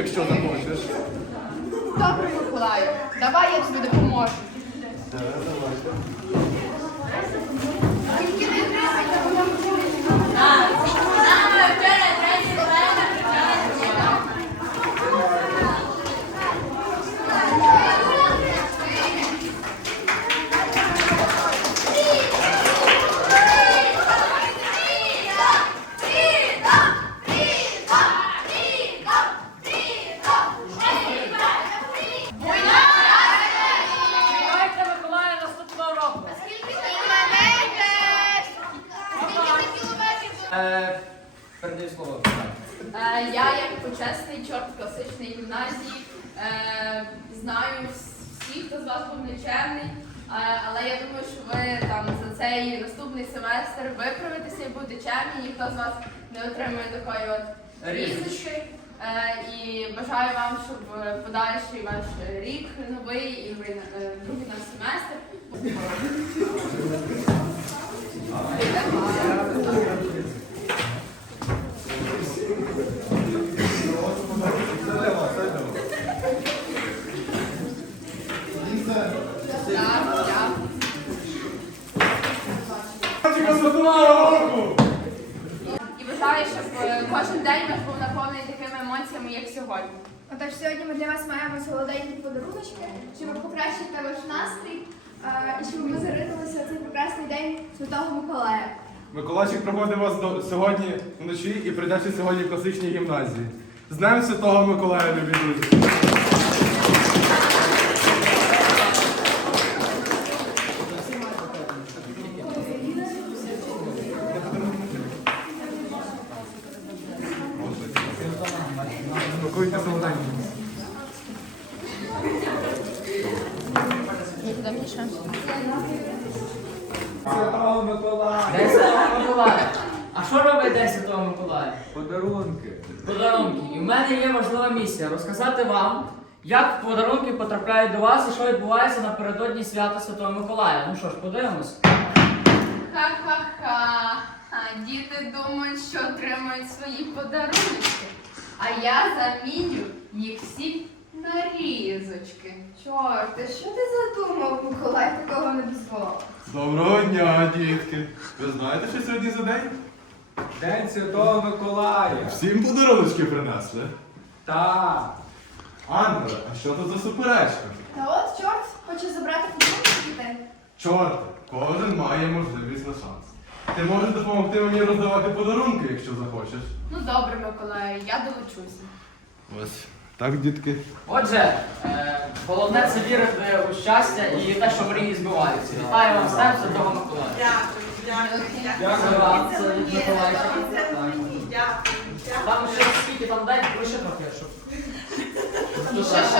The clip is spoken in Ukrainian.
якщо захочеш. Добре, Миколаю, давай я тобі допоможу. Тільки Я, як почесний чорт класичної гімназії, е, знаю всіх, хто з вас був нечемний, Е, але я думаю, що ви там за цей наступний семестр виправитеся і будете чемні, ніхто з вас не отримує такої от Різочки. Е, І бажаю вам, щоб е, подальший ваш рік новий і ви е, другий наш семестр. І бажаю, щоб е, кожен день ваш був наповнений такими емоціями, як сьогодні. Отож, сьогодні ми для вас маємо солоденькі подаруночки, щоб покращити ваш настрій е, і щоб ми заритилися в цей прекрасний день Святого Миколая. Миколайчик проводить вас до сьогодні вночі і прийде сьогодні в класичній гімназії. З Днем Святого Миколая, любі друзі! Святого Миколая! День Святого Миколая. А що робить День Святого Миколая? Подарунки! Подарунки. І в мене є важлива місія розказати вам, як подарунки потрапляють до вас і що відбувається напередодні свята Святого Миколая. Ну що ж, подивимось. Ха-ха-ха. А діти думають, що отримують свої подарунки. А я заміню їх всі на різочки. Чорте, що ти задумав, Миколай, такого не дозволив? Доброго дня, дітки! Ви знаєте, що сьогодні за день? День Святого Миколая! Всім подаруночки принесли. Так! Ангеле, а що тут за суперечка? Та от чорт хоче забрати подарунки дітей. Чорт, кожен має можливість на шанс. Ти можеш допомогти мені роздавати подарунки, якщо захочеш. Ну добре, Миколаю, я долучуся. Ось. Так, дітки. Отже, е, головне це вірити у щастя і те, що мрії збиваються. Вітаю вам Днем Святого Миколая. Дякую, дякую. Дякую вам, це від Миколая. Це мені, дякую. Там ще скільки там дай, лише трохи, щоб. Ще, ще